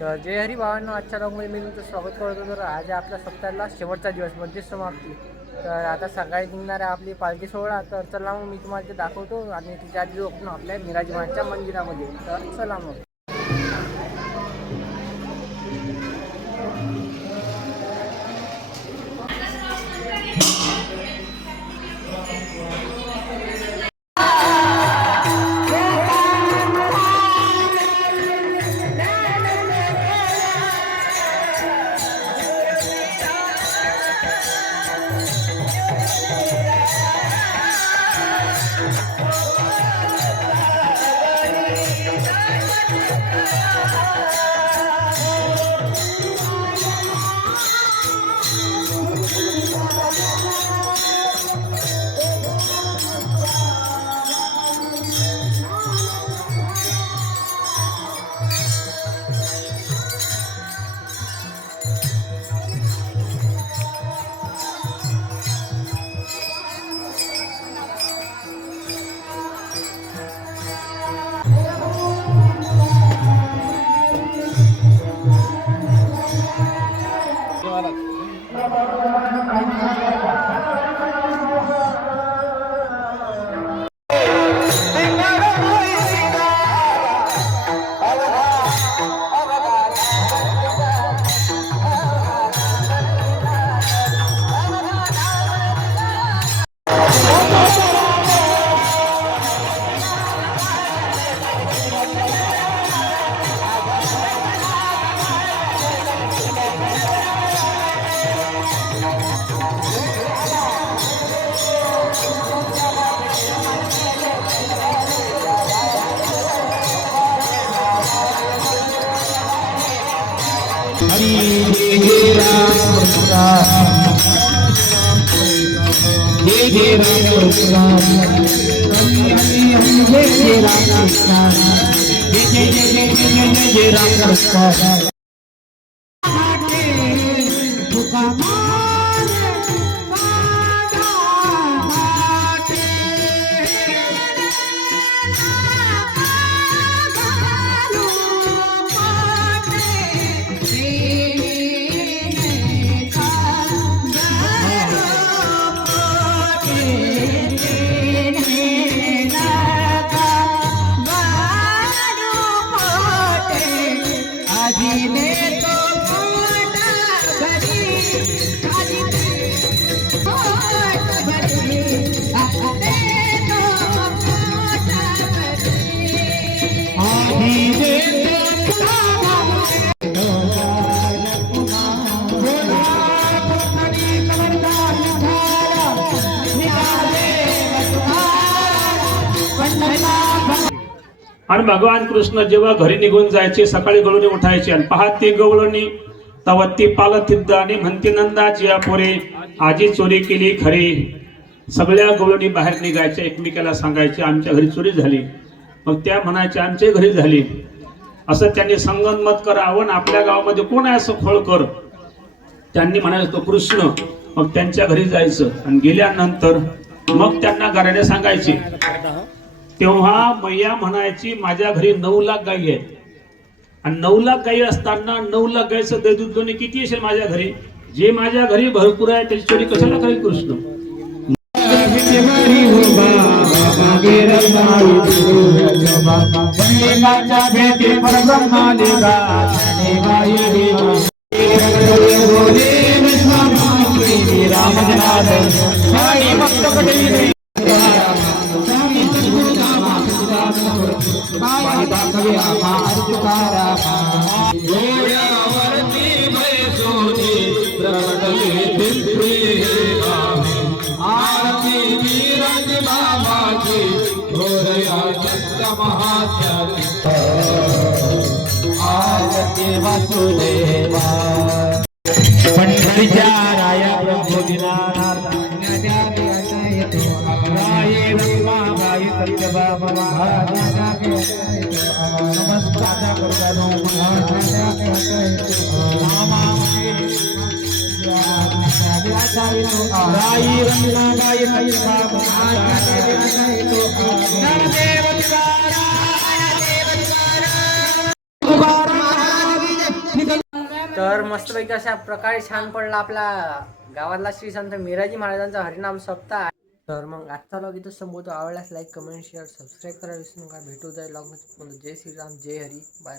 तर जय हरी भावांनो, आजच्या ब्लॉगमध्ये मी तुमचं स्वागत करतो. तर आज आपल्या सप्ताहातला शेवटचा दिवस म्हणजे समाप्ती. तर आता सकाळी निघणार आहे आपली पालखी सोहळा. तर चला मग मी तुम्हाला ते दाखवतो आणि तिच्या आधी आपण आपल्या मिराजीमाच्या मंदिरामध्ये. तर चला मग. आणि भगवान कृष्ण जेव्हा घरी निघून जायचे, सकाळी गवळणी उठायचे आणि पाहते गवळणी तव ती पालथिद्द आणि म्हणते नंदाची पोरे आजी चोरी केली खरी. सगळ्या गवळणी बाहेर निघायच्या, एकमेकाला सांगायचे आमच्या घरी चोरी झाली. मग त्या म्हणायच्या आमच्या घरी झाली. असं त्यांनी संगनमत करावं. आपल्या गावामध्ये कोण आहे असं खोळकर. त्यांनी म्हणायचं तो कृष्ण. मग त्यांच्या घरी जायचं आणि गेल्यानंतर मग त्यांना घराने सांगायचे. तेव्हा मैया म्हणायची माझ्या घरी 9 लाख गायी आहेत आणि 9 लाख गायी असताना 9 लाख गायीचं दूध किती असेल माझ्या घरी. जे माझ्या घरी भरपूर आहे त्याची चोरी कशाला करेल कृष्ण. पंढरीच्या राया प्रभू दिनानाथ तर मस्तपैकी अशा प्रकारे छान पडला आपला गावातला श्री संत मिराजी महाराजांचा हरिनाम सप्ताह. तर मग आजचा लॉग इथं संपवतो. आवडल्यास लाईक कमेंट शेअर सबस्क्राईब करा विसरू नका. भेटू जाईल लॉग मध्ये. जय श्रीराम जय हरी बाय.